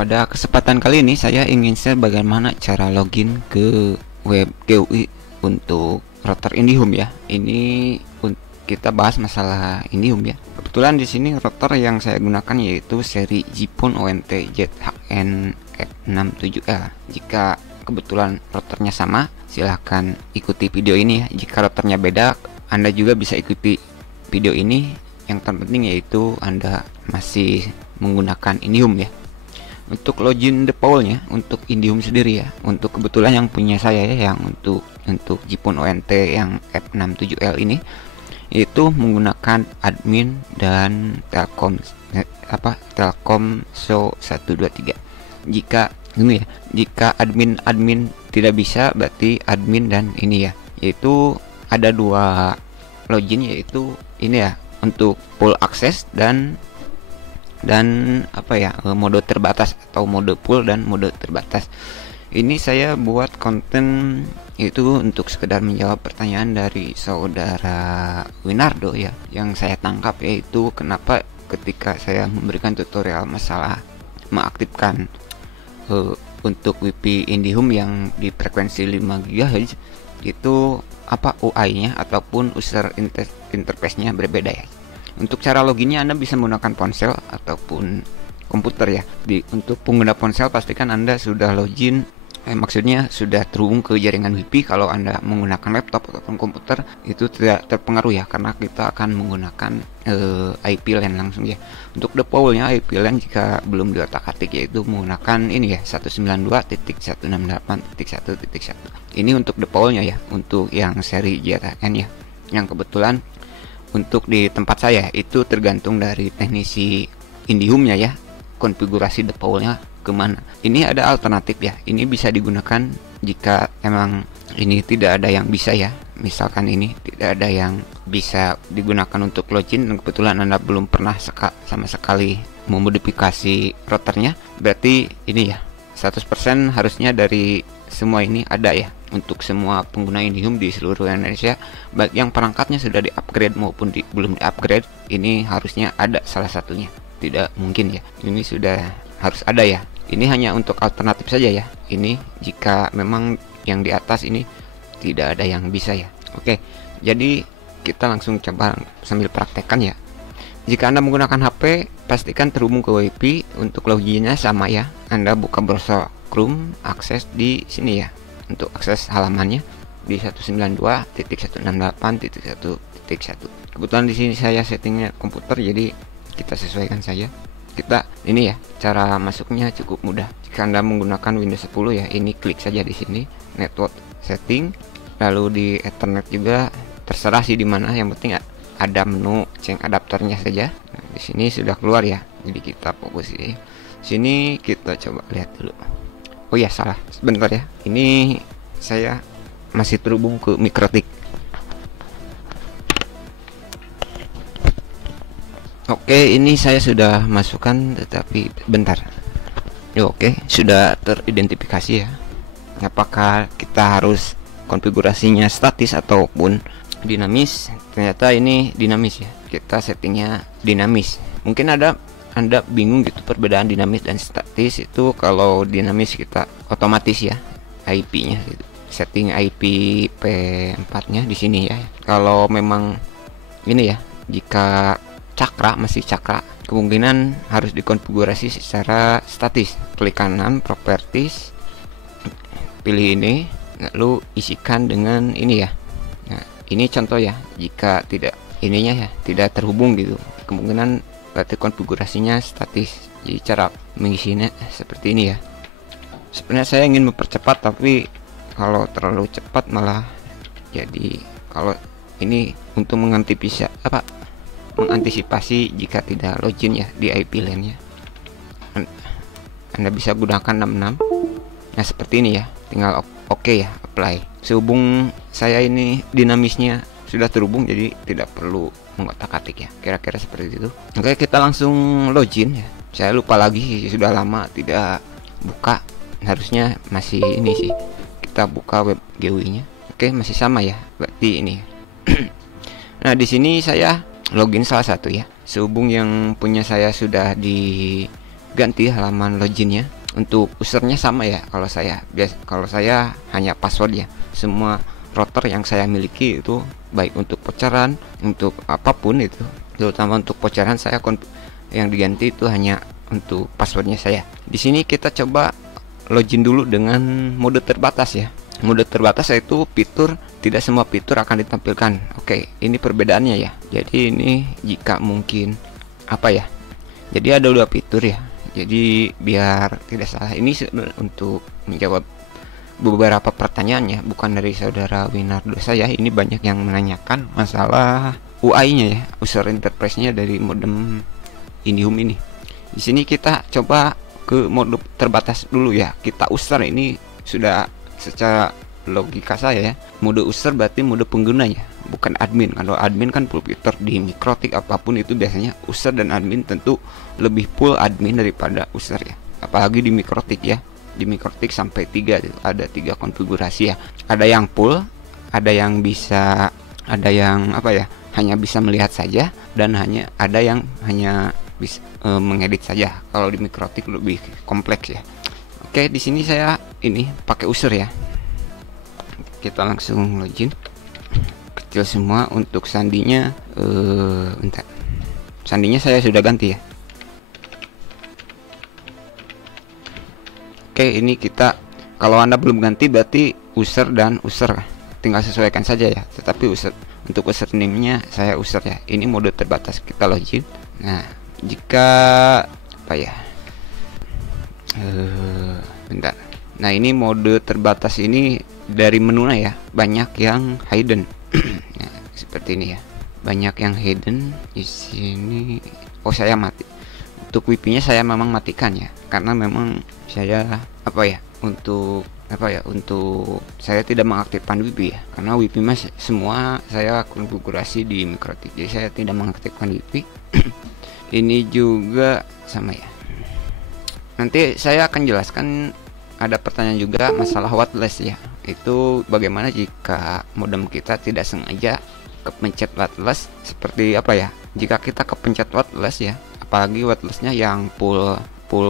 Pada kesempatan kali ini saya ingin share bagaimana cara login ke web GUI untuk router IndiHome ya. Ini kita bahas masalah IndiHome ya. Kebetulan di sini router yang saya gunakan yaitu seri Jipun ONT ZHN F67L. Jika kebetulan routernya sama, silahkan ikuti video ini ya. Jika routernya beda, Anda juga bisa ikuti video ini. Yang terpenting yaitu Anda masih menggunakan IndiHome ya. Untuk login defaultnya untuk IndiHome sendiri ya, untuk kebetulan yang punya saya ya, yang untuk Jipun ONT yang F67L ini itu menggunakan admin dan Telkom SO 123. Jika ini ya, jika admin tidak bisa, berarti admin dan ini ya, yaitu ada dua login, yaitu ini ya, untuk full access dan mode terbatas atau mode full dan mode terbatas. Ini saya buat konten itu untuk sekedar menjawab pertanyaan dari saudara Winardo ya, yang saya tangkap, yaitu kenapa ketika saya memberikan tutorial masalah mengaktifkan untuk WiFi IndiHome yang di frekuensi 5 GHz itu apa UI-nya ataupun user interface-nya berbeda ya. Untuk cara loginnya Anda bisa menggunakan ponsel ataupun komputer ya. Untuk pengguna ponsel pastikan Anda sudah login, maksudnya sudah terhubung ke jaringan WiFi. Kalau Anda menggunakan laptop ataupun komputer itu tidak terpengaruh ya, karena kita akan menggunakan IP LAN langsung ya. Untuk defaultnya IP LAN jika belum diotak-atik yaitu menggunakan ini ya, 192.168.1.1. Ini untuk defaultnya ya, untuk yang seri ZHN ya. Yang kebetulan untuk di tempat saya itu tergantung dari teknisi IndiHome-nya ya, konfigurasi defaultnya kemana. Ini ada alternatif ya, ini bisa digunakan jika emang ini tidak ada yang bisa ya. Misalkan ini tidak ada yang bisa digunakan untuk login dan kebetulan Anda belum pernah sama sekali memodifikasi routernya, berarti ini ya 100% harusnya dari semua ini ada ya. Untuk semua pengguna IndiHome di seluruh Indonesia, baik yang perangkatnya sudah di-upgrade maupun belum di-upgrade, ini harusnya ada salah satunya. Tidak mungkin ya, ini sudah harus ada ya. Ini hanya untuk alternatif saja ya. Ini jika memang yang di atas ini tidak ada yang bisa ya. Oke, jadi kita langsung coba sambil praktekkan ya. Jika Anda menggunakan HP, pastikan terhubung ke WiFi. Untuk loginnya sama ya. Anda buka browser Chrome, akses di sini ya. Untuk akses halamannya di 192.168.1.1. Kebetulan di sini saya settingnya komputer, jadi kita sesuaikan saja. Kita ini ya, cara masuknya cukup mudah. Jika Anda menggunakan Windows 10 ya, ini klik saja di sini network setting, lalu di Ethernet juga terserah sih di mana, yang penting ada menu change adapternya saja. Nah, di sini sudah keluar ya. Jadi kita fokus di sini, kita coba lihat dulu. Oh ya, salah, sebentar ya. Ini saya masih terhubung ke Mikrotik. Oke, ini saya sudah masukkan, tetapi bentar. Oke, sudah teridentifikasi ya. Apakah kita harus konfigurasinya statis ataupun dinamis? Ternyata ini dinamis ya. Kita settingnya dinamis. Mungkin Anda bingung gitu perbedaan dinamis dan statis itu. Kalau dinamis kita otomatis ya IP-nya gitu. Setting IP P4-nya di sini ya. Kalau memang ini ya, jika masih cakra, kemungkinan harus dikonfigurasi secara statis. Klik kanan properties, pilih ini, lalu isikan dengan ini ya. Nah, ini contoh ya. Jika tidak ininya ya, tidak terhubung gitu, kemungkinan berarti konfigurasinya statis. Jadi cara mengisinya seperti ini ya. Sebenarnya saya ingin mempercepat, tapi kalau terlalu cepat malah jadi, kalau ini untuk mengantisipasi jika tidak login ya di IP LAN-nya, Anda bisa gunakan 66. Nah, seperti ini ya. Tinggal oke ya, apply. Sehubung saya ini dinamisnya sudah terhubung, jadi tidak perlu mengotak-atik ya, kira-kira seperti itu. Oke, kita langsung login ya. Saya lupa lagi, sudah lama tidak buka. Harusnya masih ini sih, kita buka web GUI-nya. Oke, masih sama ya, berarti ini. Nah, di sini saya login salah satu ya. Sehubung yang punya saya sudah di ganti halaman loginnya. Untuk usernya sama ya, kalau saya hanya password ya. Semua router yang saya miliki itu baik untuk voucheran, untuk apapun itu, terutama untuk voucheran saya yang diganti itu hanya untuk passwordnya saya. Di sini kita coba login dulu dengan mode terbatas ya. Mode terbatas yaitu fitur, tidak semua fitur akan ditampilkan. Oke, ini perbedaannya ya. Jadi ini jika mungkin apa ya, jadi ada dua fitur ya. Jadi biar tidak salah, ini untuk menjawab beberapa pertanyaannya, bukan dari saudara Winardo saya. Ini banyak yang menanyakan masalah UI-nya ya, user interface-nya dari modem IndiHome ini. Di sini kita coba ke mode terbatas dulu ya. Kita user ini sudah secara logika saya ya. Mode user berarti mode penggunanya, bukan admin. Kalau admin kan full fitur di Mikrotik apapun itu biasanya user dan admin tentu lebih full admin daripada user ya. Apalagi di Mikrotik ya. Di Mikrotik sampai 3 ada 3 konfigurasi ya. Ada yang full, ada yang bisa, ada yang apa ya, hanya bisa melihat saja, dan ada yang hanya bisa mengedit saja. Kalau di Mikrotik lebih kompleks ya. Oke, di sini saya ini pakai user ya. Kita langsung login. Kecil semua. Untuk sandinya bentar. Sandinya saya sudah ganti ya. Oke, ini kita, kalau Anda belum ganti berarti user dan user tinggal sesuaikan saja ya. Tetapi untuk username-nya saya user ya. Ini mode terbatas, kita login. Nah, jika apa ya? Bentar. Nah, ini mode terbatas ini dari menunya ya, banyak yang hidden. Nah, seperti ini ya. Banyak yang hidden di sini. Oh, saya mati. Untuk WiFi-nya saya memang matikan ya, karena memang saya untuk saya tidak mengaktifkan WiFi ya, karena WiFi mas semua saya konfigurasi di Mikrotik, jadi saya tidak mengaktifkan WiFi. Ini juga sama ya. Nanti saya akan jelaskan. Ada pertanyaan juga masalah whitelist ya. Itu bagaimana jika modem kita tidak sengaja kepencet whitelist, seperti apa ya? Jika kita kepencet whitelist ya, apalagi whitelistnya yang full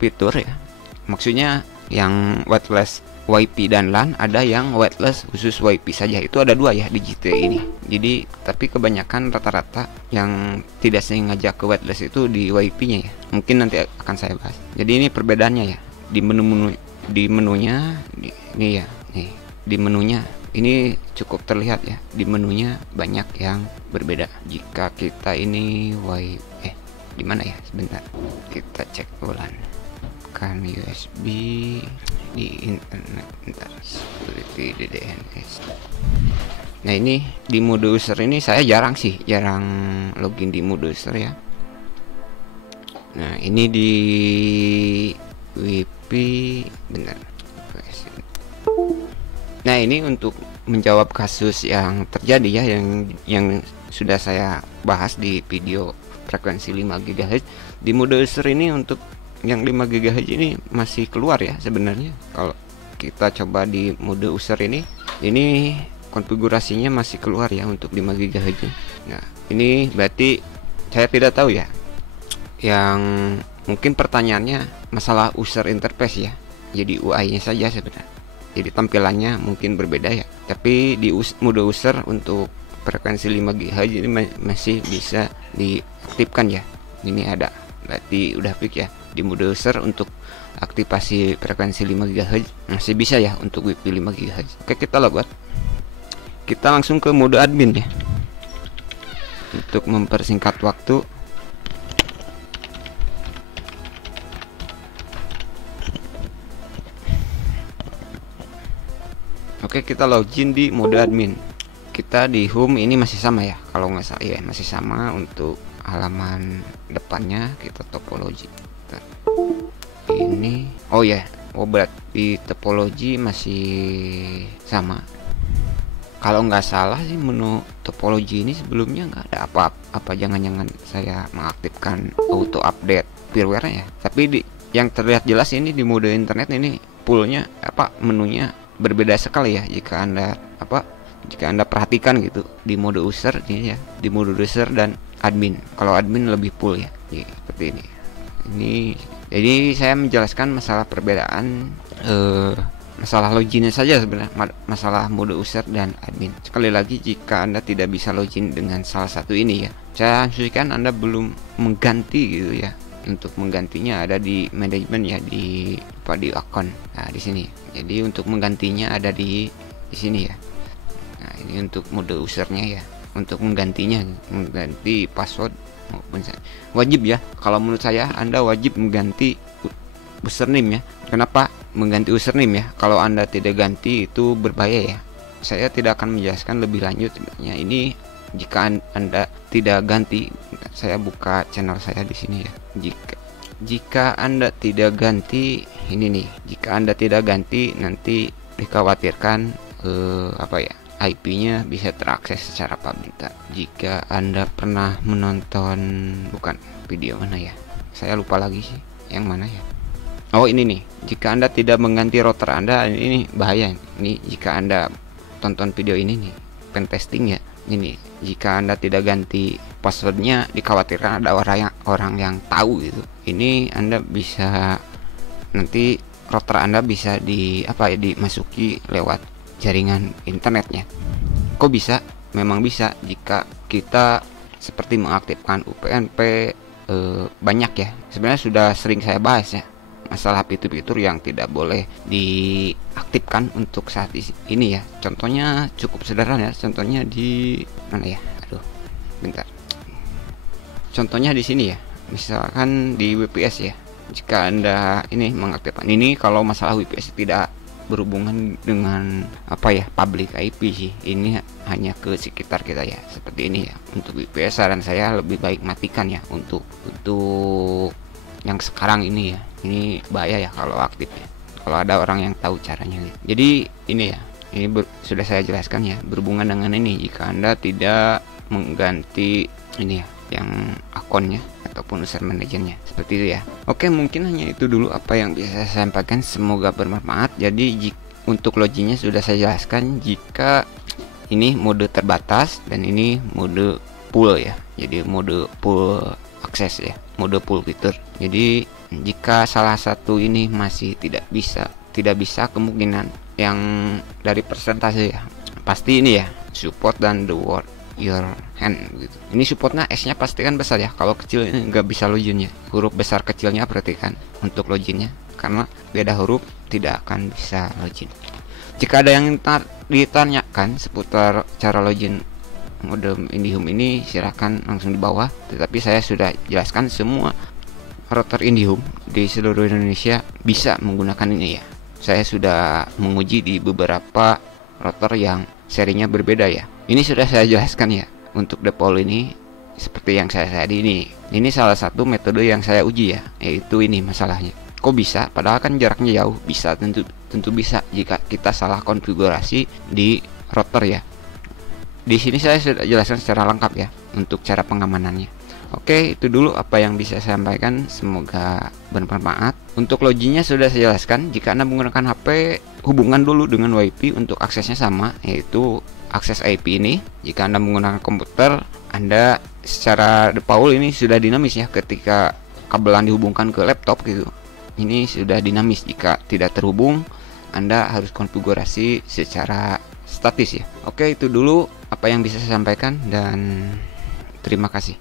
fitur ya. Maksudnya yang whitelist WiFi dan LAN, ada yang whitelist khusus WiFi saja. Itu ada 2 ya di GTE ini. Jadi tapi kebanyakan rata-rata yang tidak sengaja ke whitelist itu di WiFi-nya ya. Mungkin nanti akan saya bahas. Jadi ini perbedaannya ya. Di menunya ini ya, nih di menunya ini cukup terlihat ya. Di menunya banyak yang berbeda. Jika kita ini di mana ya, sebentar kita cek ulang. Kan USB di internet, bentar, security DNS. Nah, ini di mode user ini saya jarang login di mode user ya. Nah, ini di WiFi, benar. Nah, ini untuk menjawab kasus yang terjadi ya, yang sudah saya bahas di video frekuensi 5 GHz. Di mode user ini untuk yang 5 GHz ini masih keluar ya sebenarnya. Kalau kita coba di mode user ini konfigurasinya masih keluar ya untuk 5 GHz. Nah, ini berarti saya tidak tahu ya. Yang mungkin pertanyaannya masalah user interface ya. Jadi UI-nya saja sebenarnya. Jadi tampilannya mungkin berbeda ya. Tapi di mode user untuk frekuensi 5 GHz ini masih bisa diaktifkan ya. Ini ada. Berarti udah fix ya. Di mode user untuk aktivasi frekuensi 5 GHz masih bisa ya untuk WiFi 5 GHz. Oke, kita logout. Kita langsung ke mode admin ya. Untuk mempersingkat waktu, oke, kita login di mode admin. Kita di home ini masih sama ya, kalau nggak salah ya, masih sama. Untuk halaman depannya kita topologi. Ini berarti topologi masih sama. Kalau nggak salah sih menu topologi ini sebelumnya nggak ada apa-apa. Jangan-jangan saya mengaktifkan auto update firmware ya. Tapi yang terlihat jelas ini di mode internet ini fullnya menunya berbeda sekali ya. Jika anda perhatikan gitu di mode user ini ya, di mode user dan admin. Kalau admin lebih full ya, seperti ini. Ini Jadi saya menjelaskan masalah perbedaan masalah loginnya saja sebenarnya, masalah mode user dan admin. Sekali lagi, jika Anda tidak bisa login dengan salah satu ini ya, saya asumsikan Anda belum mengganti gitu ya. Untuk menggantinya ada di manajemen ya, di akun. Nah, di sini. Jadi untuk menggantinya ada di sini ya. Nah, ini untuk mode usernya ya. Untuk menggantinya, mengganti password maupun wajib ya. Kalau menurut saya Anda wajib mengganti username ya. Kenapa mengganti username ya? Kalau Anda tidak ganti itu berbahaya ya. Saya tidak akan menjelaskan lebih lanjut sebenarnya. Ini jika Anda tidak ganti, saya buka channel saya di sini ya. Jika Anda tidak ganti, ini nih. Jika Anda tidak ganti, nanti dikhawatirkan IP-nya bisa terakses secara publik. Jika Anda pernah menonton, bukan video mana ya? Saya lupa lagi sih. Yang mana ya? Oh, ini nih. Jika Anda tidak mengganti router Anda, ini bahaya. Ini jika Anda tonton video ini nih, pen testing ya. Ini jika Anda tidak ganti passwordnya, dikhawatirkan ada orang yang tahu gitu. Ini Anda bisa, nanti router Anda bisa dimasuki lewat jaringan internetnya. Kok bisa? Memang bisa jika kita seperti mengaktifkan UPnP. Banyak ya, sebenarnya sudah sering saya bahas ya, masalah fitur-fitur yang tidak boleh diaktifkan untuk saat ini ya. Contohnya cukup sederhana ya. Contohnya di mana ya? Aduh, bentar. Contohnya di sini ya. Misalkan di WPS ya. Jika Anda ini mengaktifkan ini, kalau masalah WPS tidak berhubungan dengan public IP sih. Ini hanya ke sekitar kita ya. Seperti ini ya. Untuk WPS saran saya lebih baik matikan ya untuk yang sekarang ini ya. Ini bahaya ya kalau aktif ya, kalau ada orang yang tahu caranya gitu. Jadi ini ya, ini sudah saya jelaskan ya, berhubungan dengan ini. Jika Anda tidak mengganti ini ya, yang akunnya ataupun user manajernya, seperti itu ya. Oke, mungkin hanya itu dulu apa yang bisa saya sampaikan, semoga bermanfaat. Jadi untuk loginnya sudah saya jelaskan. Jika ini mode terbatas dan ini mode full ya, jadi mode full akses ya, mode full fitur. Jadi jika salah satu ini masih tidak bisa, kemungkinan yang dari persentase ya, pasti ini ya, support dan the word your hand gitu. Ini supportnya S-nya pasti kan besar ya. Kalau kecil ini nggak bisa loginnya. Huruf besar kecilnya perhatikan untuk loginnya, karena beda huruf tidak akan bisa login. Jika ada yang ditanyakan seputar cara login modem IndiHome ini, silahkan langsung di bawah. Tetapi saya sudah jelaskan semua router IndiHome di seluruh Indonesia bisa menggunakan ini ya. Saya sudah menguji di beberapa router yang serinya berbeda ya. Ini sudah saya jelaskan ya. Untuk depol ini seperti yang saya tadi ini. Ini salah satu metode yang saya uji ya, yaitu ini masalahnya. Kok bisa? Padahal kan jaraknya jauh. Bisa, tentu bisa jika kita salah konfigurasi di router ya. Di sini saya sudah jelaskan secara lengkap ya untuk cara pengamanannya. Oke, itu dulu apa yang bisa saya sampaikan, semoga bermanfaat. Untuk loginnya sudah saya jelaskan. Jika Anda menggunakan HP, hubungan dulu dengan WiFi untuk aksesnya sama, yaitu akses IP ini. Jika Anda menggunakan komputer, Anda secara default ini sudah dinamis ya, ketika kabelan dihubungkan ke laptop gitu. Ini sudah dinamis. Jika tidak terhubung, Anda harus konfigurasi secara statis ya. Oke, itu dulu apa yang bisa saya sampaikan dan terima kasih.